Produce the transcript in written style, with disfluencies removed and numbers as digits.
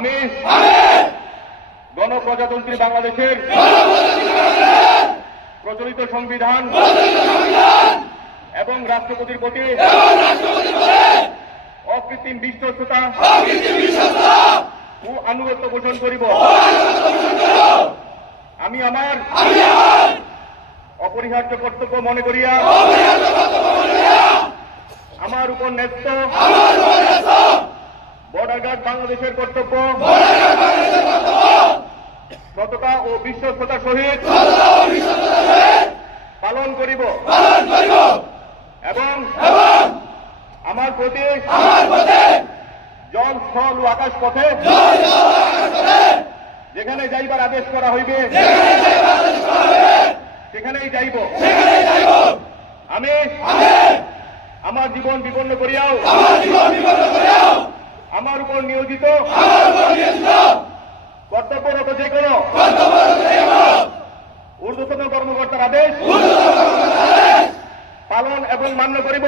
আমি গণপ্রজাতন্ত্রী বাংলাদেশের প্রচলিত সংবিধান এবং রাষ্ট্রপতির প্রতি অকৃত্রিম বিশ্বস্ততা ও আনুগত্য পোষণ করিব। আমি আমার অপরিহার্য কর্তব্য মনে করিয়া আমার উপর ন্যস্ত বর্ডার গার্ড বাংলাদেশের কর্তব্য সততা ও বিশ্বস্ততার সহিত পালন করিব এবং আমার প্রতি জল স্থল ও আকাশ পথে যেখানে যাইবার আদেশ করা হইবে সেখানেই যাইব। আমি আমার জীবন বিপন্ন করিয়াও আমার উপর নিয়োজিত কর্তব্যরত যে কোনো ঊর্ধ্বতন কর্মকর্তার আদেশ পালন এবং মান্য করিব।